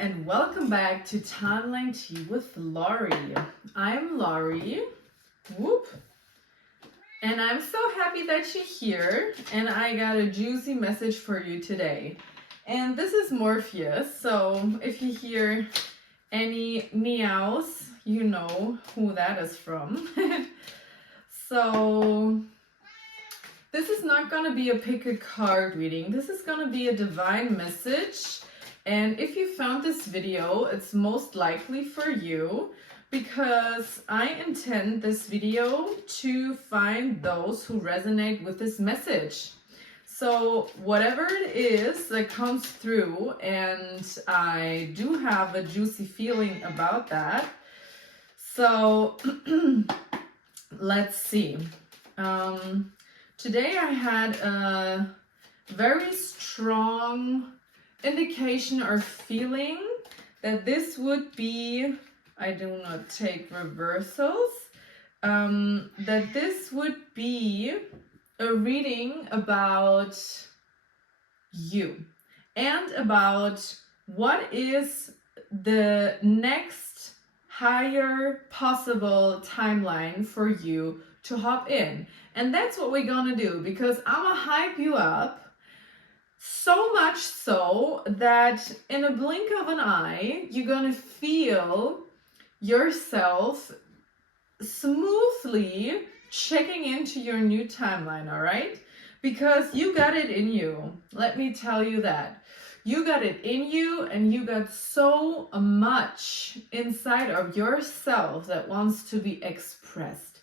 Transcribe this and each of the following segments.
and welcome back to Timeline Tea with Lory. I'm Lory, whoop, and I'm so happy that you're here, and I got a juicy message for you today. And this is Morpheus, so if you hear any meows, you know who that is from. So this is not going to be a pick a card reading. This is going to be a divine message. And if you found this video, it's most likely for you because I intend this video to find those who resonate with this message. So whatever it is that comes through, and I do have a juicy feeling about that. So let's see. Today I had a very strong indication or feeling that this would be, I do not take reversals, that this would be a reading about you and about what is the next higher possible timeline for you to hop in. And that's what we're gonna do, because I'm gonna hype you up so much so that in a blink of an eye, you're gonna feel yourself smoothly checking into your new timeline, all right? Because you got it in you. Let me tell you that. You got it in you, and you got so much inside of yourself that wants to be expressed.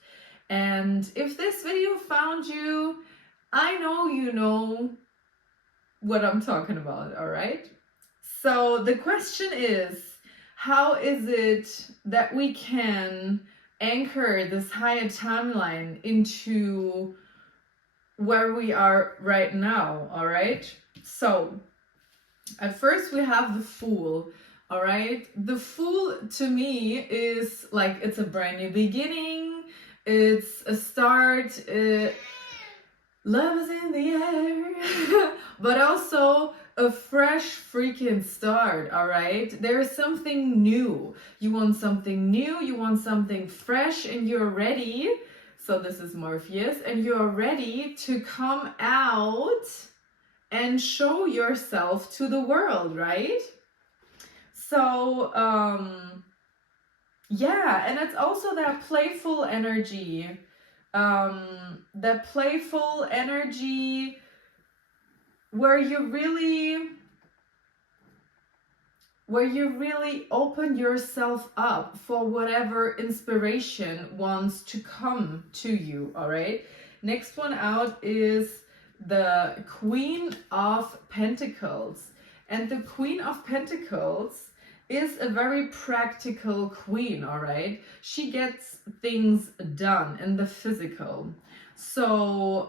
And if this video found you, I know you know what I'm talking about, all right? So the question is, how is it that we can anchor this higher timeline into where we are right now, all right? So at first we have the Fool, all right? The Fool to me is like, it's a brand new beginning, it's a start, love is in the air, but also a fresh freaking start, all right? There's something new. You want something new, you want something fresh, and you're ready. So this is Morpheus, and you're ready to come out and show yourself to the world, right? So, yeah, and it's also that playful energy. That playful energy where you really open yourself up for whatever inspiration wants to come to you, all right? Next one out is the Queen of Pentacles. And the Queen of Pentacles is a very practical queen, all right? She gets things done in the physical. So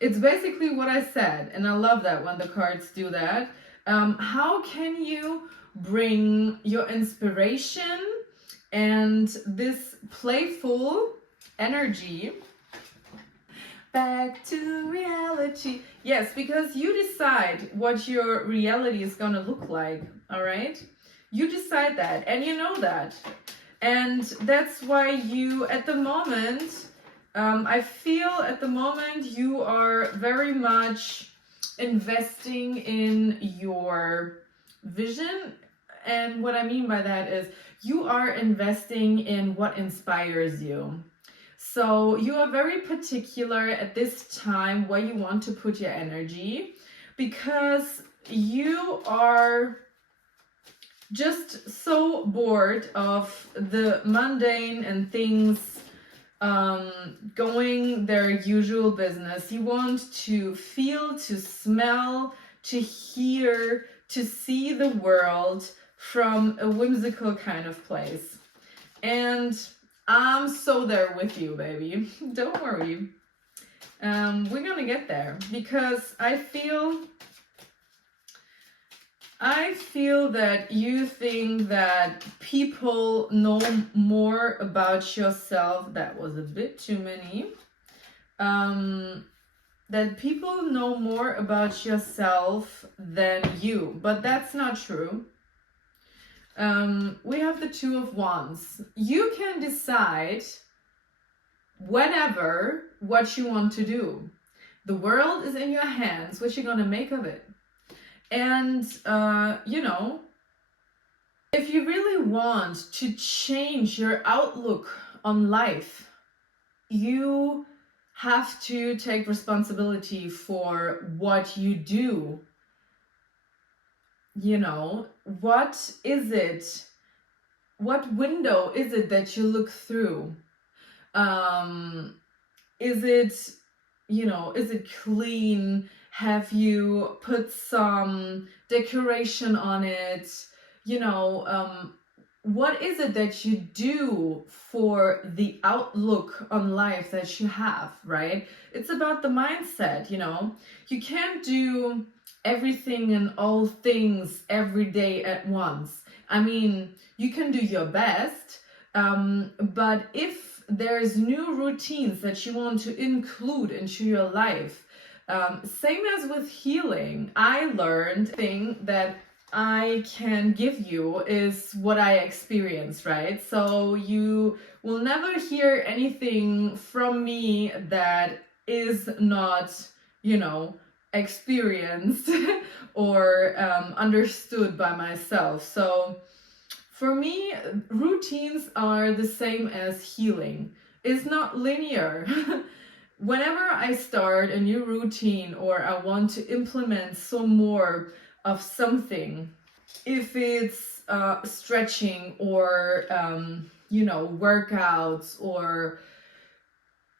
it's basically what I said, and I love that when the cards do that. How can you bring your inspiration and this playful energy back to reality? Yes, because you decide what your reality is gonna look like, all right? You decide that, and you know that. And that's why you, at the moment, I feel at the moment you are very much investing in your vision. And what I mean by that is you are investing in what inspires you. So you are very particular at this time where you want to put your energy, because you are just so bored of the mundane and things going their usual business. You want to feel, to smell, to hear, to see the world from a whimsical kind of place. And I'm so there with you, baby. Don't worry. We're gonna get there, because I feel that you think that people know more about yourself. That was a bit too many. that people know more about yourself than you, but that's not true. We have the Two of Wands. You can decide whenever what you want to do. The world is in your hands. What you're gonna make of it? And if you really want to change your outlook on life, you have to take responsibility for what you do. What is it? What window is it that you look through? Is it clean? Have you put some decoration on it? What is it that you do for the outlook on life that you have, right? It's about the mindset. You can't do everything and all things every day at once. I mean, you can do your best, but if there's new routines that you want to include into your life, same as with healing, I learned thing that I can give you is what I experience, right? So you will never hear anything from me that is not, experienced or understood by myself. So for me, routines are the same as healing. It's not linear. Whenever I start a new routine or I want to implement some more of something, if it's stretching or workouts or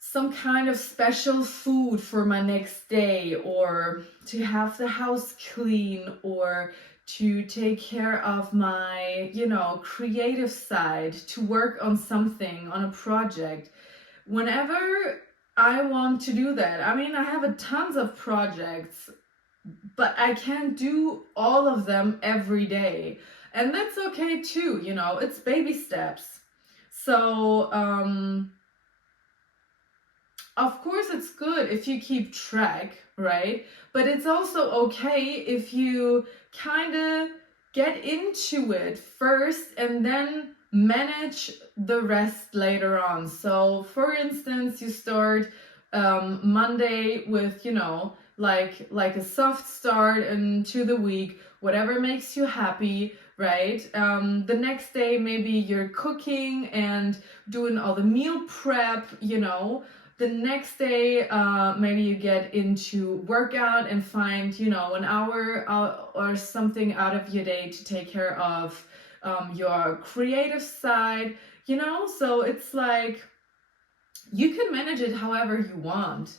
some kind of special food for my next day, or to have the house clean, or to take care of my creative side, to work on something, on a project, whenever I want to do that. I mean, I have tons of projects, but I can't do all of them every day. And that's okay too, it's baby steps. So, of course it's good if you keep track, right? But it's also okay if you kind of get into it first and then manage the rest later on. So, for instance, you start Monday with, like a soft start into the week, whatever makes you happy, right? The next day, maybe you're cooking and doing all the meal prep, The next day, maybe you get into workout and find, an hour or something out of your day to take care of your creative side, So it's like, you can manage it however you want.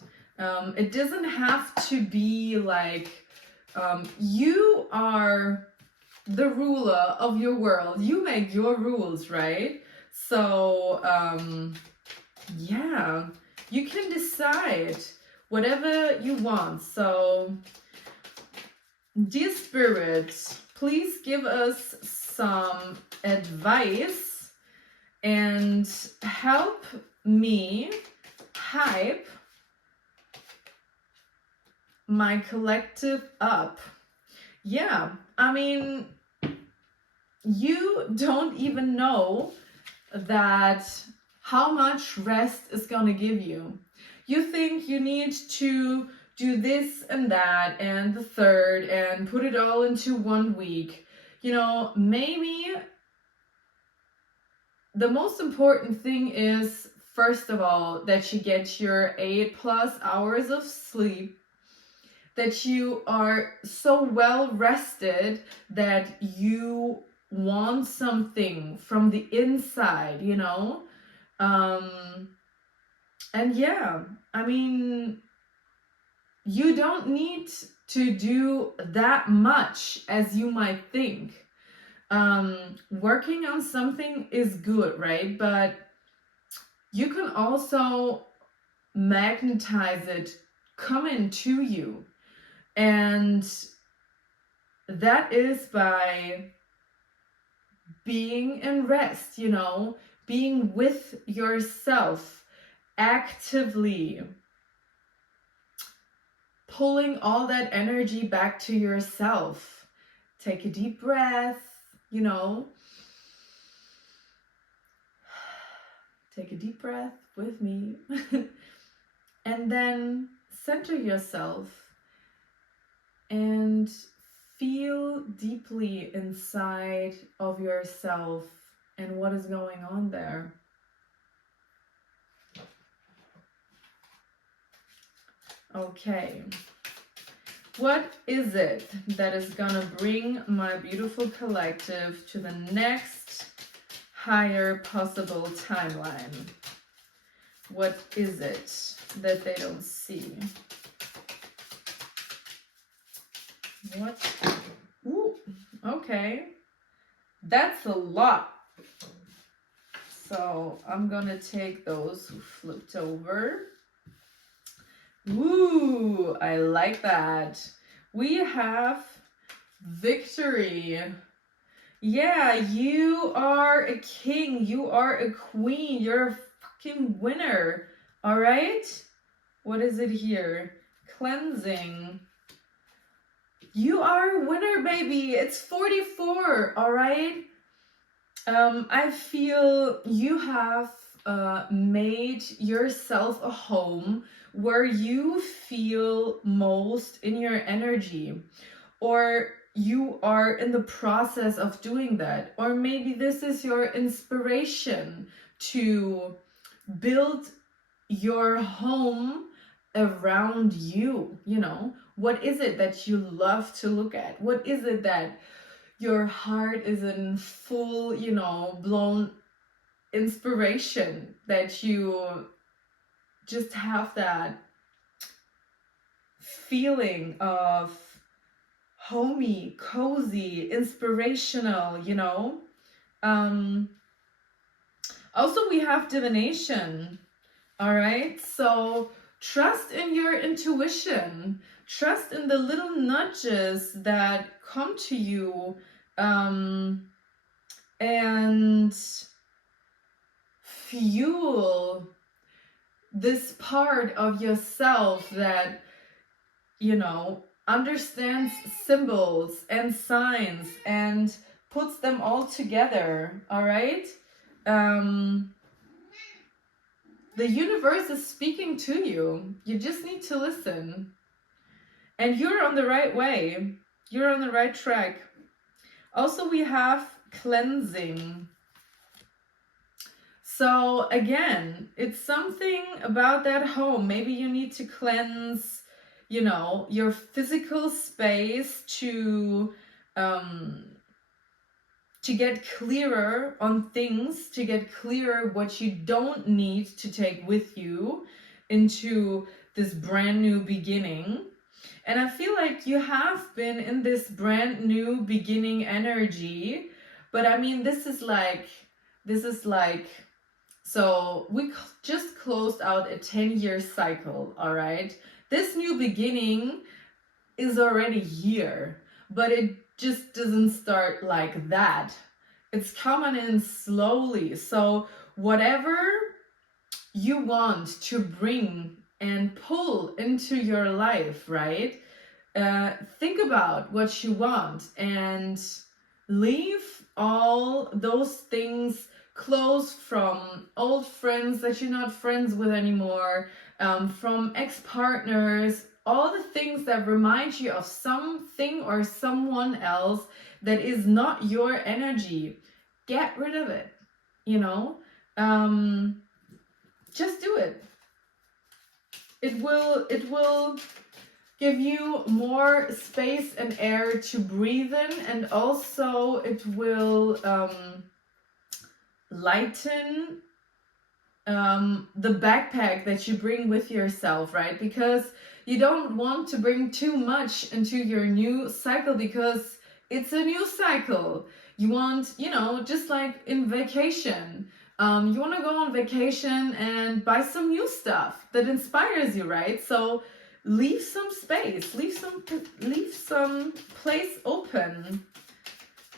It doesn't have to be like you are the ruler of your world. You make your rules, right? So, yeah, you can decide whatever you want. So, dear Spirit, please give us some advice and help me hype my collective up. Yeah, I mean, you don't even know that how much rest is gonna give you. You think you need to do this and that and the third and put it all into 1 week. Maybe the most important thing is, first of all, that you get your 8+ hours of sleep, that you are so well rested that you want something from the inside, and yeah, I mean, you don't need to do that much as you might think. Working on something is good, right? But you can also magnetize it, come into you. And that is by being in rest, being with yourself actively. pulling all that energy back to yourself. Take a deep breath, you know. Take a deep breath with me. And then center yourself and feel deeply inside of yourself and what is going on there. Okay. What is it that is gonna bring my beautiful collective to the next higher possible timeline? What is it that they don't see? What? Ooh, okay. That's a lot. So I'm gonna take those who flipped over. Ooh, I like that. We have victory. Yeah, you are a king. You are a queen. You're a fucking winner. All right? What is it here? Cleansing. You are a winner, baby. It's 44. All right? I feel you have made yourself a home where you feel most in your energy, or you are in the process of doing that, or maybe this is your inspiration to build your home around you. You know, what is it that you love to look at? What is it that your heart is in full, you know, blown inspiration, that you just have that feeling of homey, cozy, inspirational, you know? Also, we have divination, all right? So trust in your intuition. Trust in the little nudges that come to you, and fuel this part of yourself that, you know, understands symbols and signs and puts them all together, all right? The universe is speaking to you. You just need to listen. And you're on the right way. You're on the right track. Also, we have cleansing. So again, it's something about that home. Maybe you need to cleanse, you know, your physical space to get clearer on things, to get clearer what you don't need to take with you into this brand new beginning. And I feel like you have been in this brand new beginning energy, but I mean, this is like, so we just closed out a 10-year cycle, all right? This new beginning is already here, but it just doesn't start like that. It's coming in slowly. So whatever you want to bring and pull into your life, right? Think about what you want and leave all those things close, from old friends that you're not friends with anymore, from ex-partners, all the things that remind you of something or someone else that is not your energy. Get rid of it, you know? Just do it. It will give you more space and air to breathe in, and also it will lighten the backpack that you bring with yourself, right? Because you don't want to bring too much into your new cycle, because it's a new cycle. You want, you know, just like in vacation, you want to go on vacation and buy some new stuff that inspires you, right? So leave some space, leave some place open.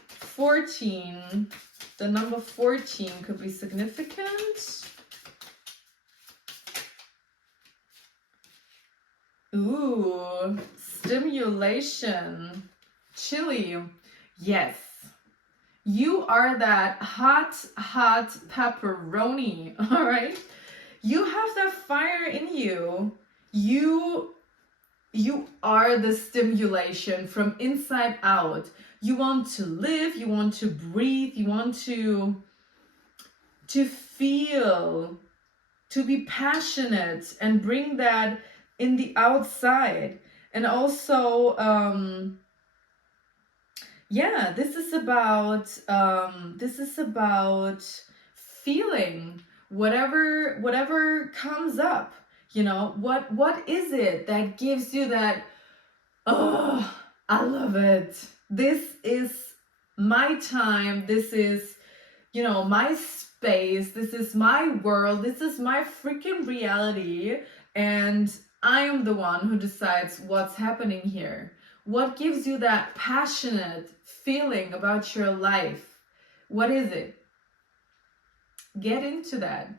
14, the number 14 could be significant. Ooh, stimulation. Chili. Yes. You are that hot pepperoni, all right? You have that fire in you. You are the stimulation from inside out. You want to live, you want to breathe, you want to feel, to be passionate and bring that in the outside. And also yeah, this is about feeling whatever comes up. You know, what is it that gives you that, oh, I love it. This is my time. This is, you know, my space. This is my world. This is my freaking reality. And I am the one who decides what's happening here. What gives you that passionate feeling about your life? What is it? Get into that.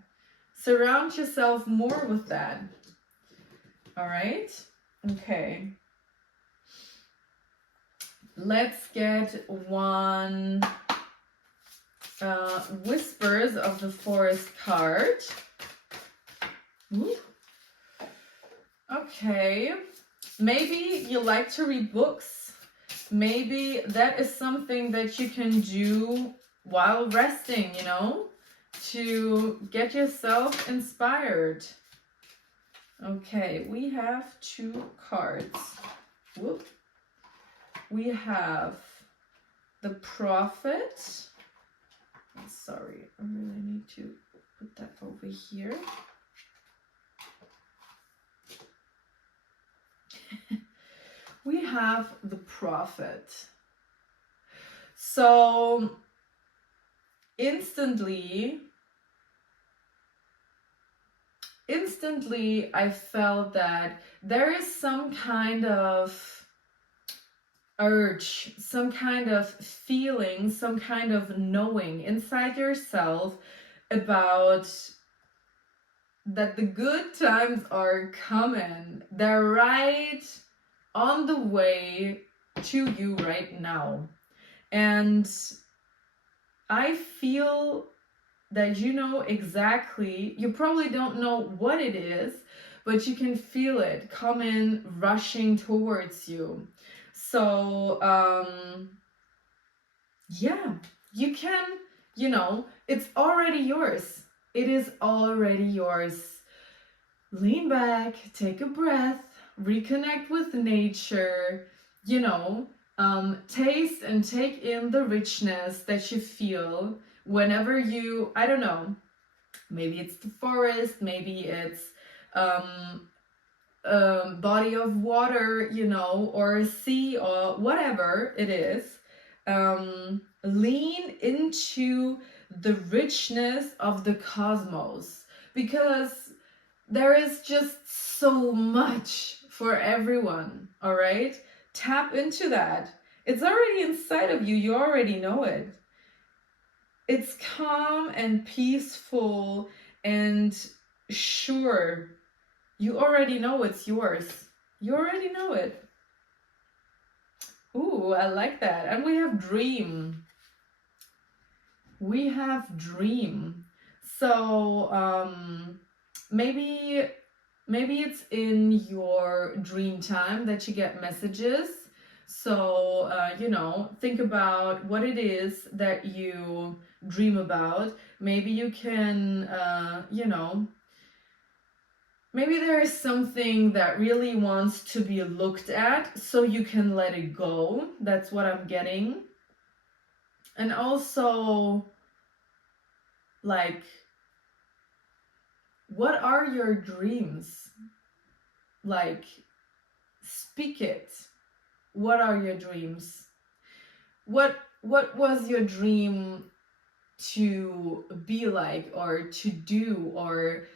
Surround yourself more with that. All right? Okay. Let's get one Whispers of the Forest card. Ooh. Okay. Maybe you like to read books. Maybe that is something that you can do while resting, you know, to get yourself inspired. Okay, we have 2 cards. Whoop. We have the Prophet. Sorry, I really need to put that over here. We have the Prophet. So instantly I felt that there is some kind of urge, some kind of feeling, some kind of knowing inside yourself about that the good times are coming. They're right on the way to you right now. And I feel that you know exactly, you probably don't know what it is, but you can feel it coming, rushing towards you. So, yeah, you can, you know, it's already yours. It is already yours. Lean back, take a breath, reconnect with nature, you know, taste and take in the richness that you feel whenever you, I don't know, maybe it's the forest, maybe it's body of water, you know, or a sea or whatever it is. Lean into the richness of the cosmos, because there is just so much for everyone, all right? Tap into that. It's already inside of you. You already know it. It's calm and peaceful and sure. You already know it's yours. You already know it. Ooh, I like that. And we have dream. We have dream. So maybe it's in your dream time that you get messages. So you know, think about what it is that you dream about. Maybe you can you know, maybe there is something that really wants to be looked at, so you can let it go. That's what I'm getting. And also, like, what are your dreams? Like, speak it. What are your dreams? What was your dream to be like, or to do, or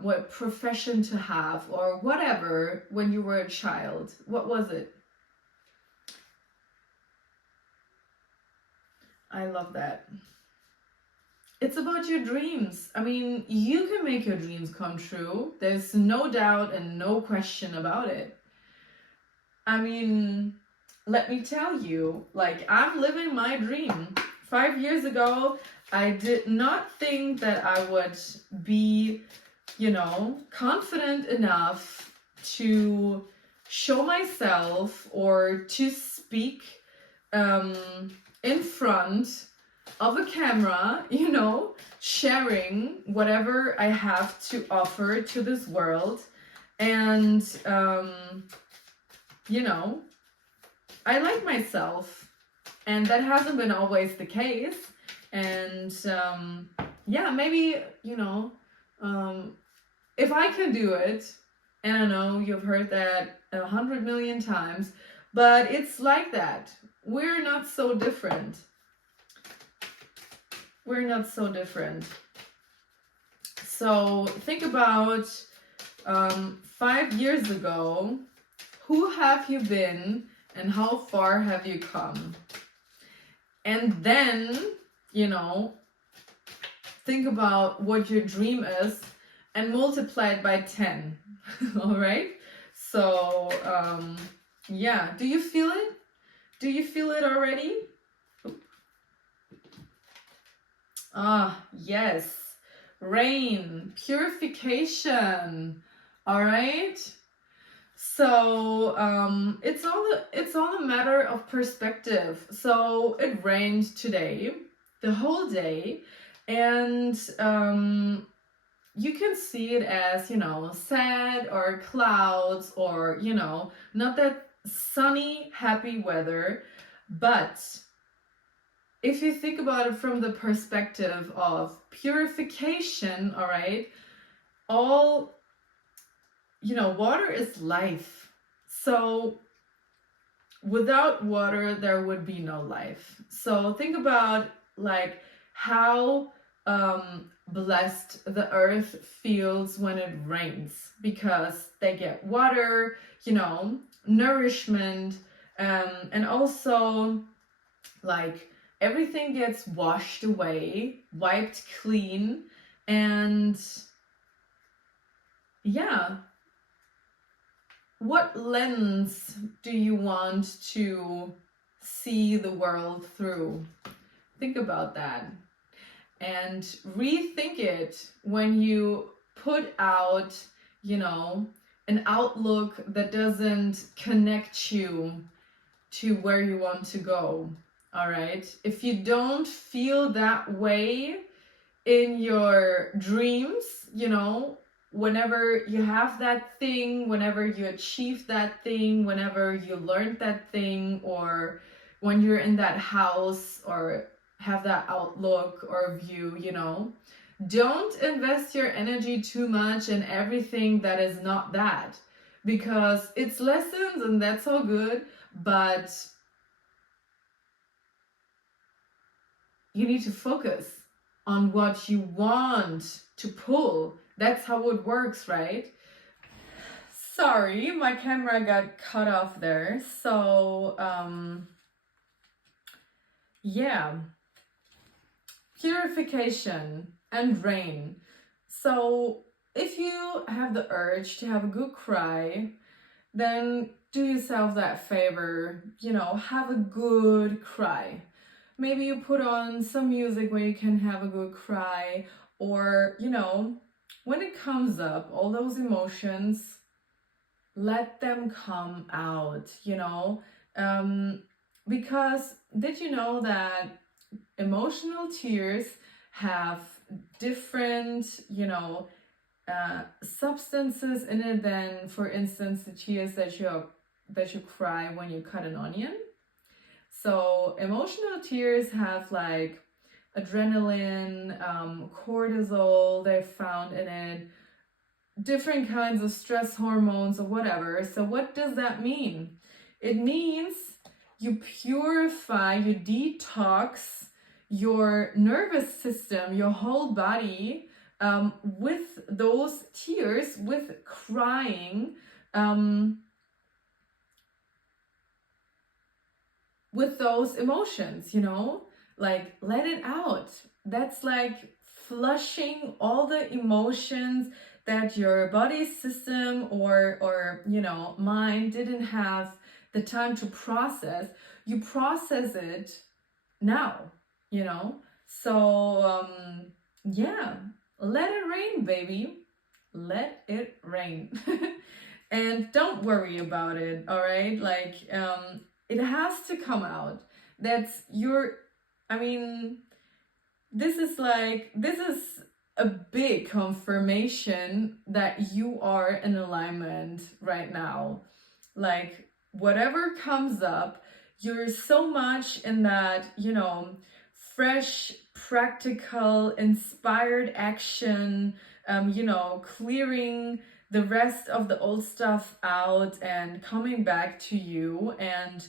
what profession to have, or whatever, when you were a child? What was it? I love that. it's about your dreams. I mean, you can make your dreams come true. There's no doubt and no question about it. I mean, let me tell you, like, I'm living my dream. 5 years ago, I did not think that I would be, confident enough to show myself or to speak um, in front of a camera, sharing whatever I have to offer to this world. And, I like myself, and that hasn't been always the case. And maybe, if I can do it, and I know you've heard that 100 million times, but it's like that. We're not so different. We're not so different. So think about 5 years ago, who have you been and how far have you come? And then, think about what your dream is and multiply it by 10. All right? So, do you feel it? Do you feel it already? Yes. Rain, purification. All right? So it's all a matter of perspective. So it rained today, the whole day, and you can see it as, sad or clouds or, not that sunny, happy weather. But if you think about it from the perspective of purification, all right, water is life. So without water, there would be no life. So think about like how blessed the earth feels when it rains, because they get water, nourishment, and also like everything gets washed away, wiped clean, and what lens do you want to see the world through? Think about that and rethink it when you put out, an outlook that doesn't connect you to where you want to go. All right. If you don't feel that way in your dreams, whenever you have that thing, whenever you achieve that thing, whenever you learned that thing, or when you're in that house or have that outlook or view, don't invest your energy too much in everything that is not that, because it's lessons and that's all good, but you need to focus on what you want to pull. That's how it works, right? Sorry, my camera got cut off there. So, purification and rain. So, if you have the urge to have a good cry, then do yourself that favor, have a good cry. Maybe you put on some music where you can have a good cry, or, when it comes up, all those emotions, let them come out, because did you know that emotional tears have different, substances in it than, for instance, the tears that you cry when you cut an onion? So emotional tears have like adrenaline, cortisol they found in it, different kinds of stress hormones or whatever. So what does that mean? It means you purify, you detox your nervous system, your whole body, with those tears, with crying, with those emotions, like let it out. that's like flushing all the emotions that your body system or you know, mind didn't have the time to process. You process it now, you know. So yeah, let it rain, baby. Let it rain. And don't worry about it, all right? Like it has to come out. That's your, I mean, this is a big confirmation that you are in alignment right now. Like whatever comes up, you're so much in that, you know, fresh, practical, inspired action, you know, clearing the rest of the old stuff out and coming back to you and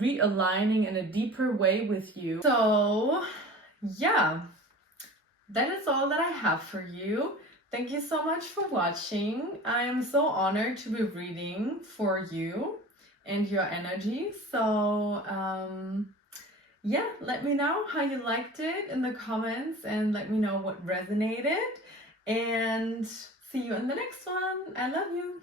realigning in a deeper way with you. So yeah, that is all that I have for you. Thank you so much for watching. I am so honored to be reading for you and your energy. So yeah, let me know how you liked it in the comments and let me know what resonated. And see you in the next one. I love you.